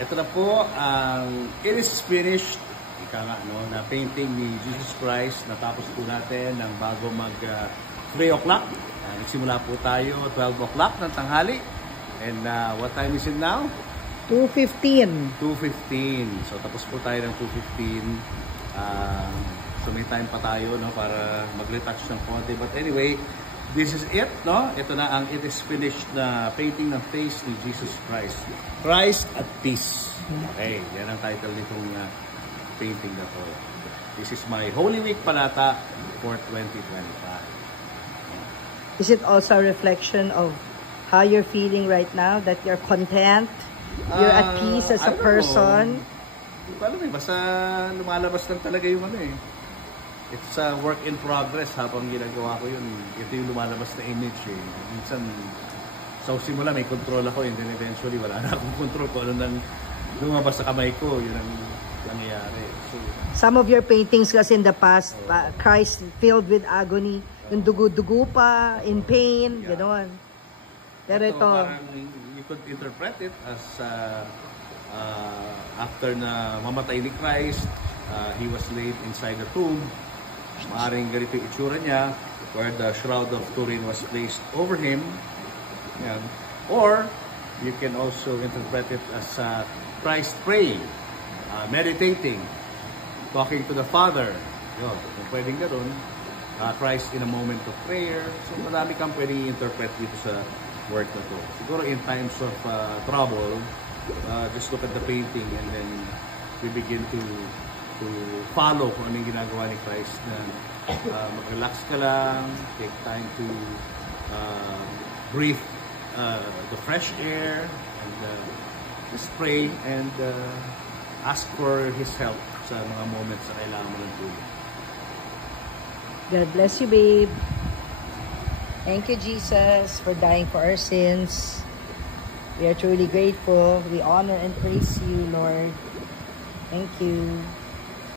Ito na po ang It is Finished, ika nga, no, na painting ni Jesus Christ. Natapos po natin ng bago mag 3 o'clock. Nagsimula po tayo 12 o'clock ng tanghali. And what time is it now? 2:15. 2:15. So tapos po tayo ng 2:15. So may time pa tayo, no, para mag-retouch ng konti. But anyway, this is it, no? Ito na ang It is Finished na painting ng face ni Jesus Christ. Christ at Peace. Okay, yan ang title nitong painting na to. This is my Holy Week Panata for 2025. Is it also a reflection of how you're feeling right now? That you're content? You're at peace as a person? Hindi ko alam eh. Basta lumalabas lang talaga yung ano eh. It's a work in progress habang ginagawa ko yun. Ito yung lumalabas na image eh. Minsan, sa simula may control ako, and then eventually wala na akong control kung ano nang lumabas sa kamay ko. Yun ang nangyayari. So, some of your paintings kasi in the past, Christ filled with agony, yung dugo-dugo pa, in pain, gano'n. Pero ito, parang you could interpret it as after na mamatay ni Christ, he was laid inside the tomb. Maaring ganito yung itsura niya, where the shroud of Turin was placed over him. Yan. Or, you can also interpret it as Christ praying, meditating, talking to the Father. Yun, kung pwedeng gano'n, Christ in a moment of prayer. So, marami kang pwedeng interpret dito sa work na to. Siguro in times of trouble, just look at the painting and then we begin to follow kung anong ginagawa ni Christ na mag-relax ka lang, take time to breathe the fresh air, and just pray and ask for His help sa mga moments na kailangan mo ng tulong. God bless you, babe. Thank you, Jesus, for dying for our sins. We are truly grateful. We honor and praise you, Lord. Thank you.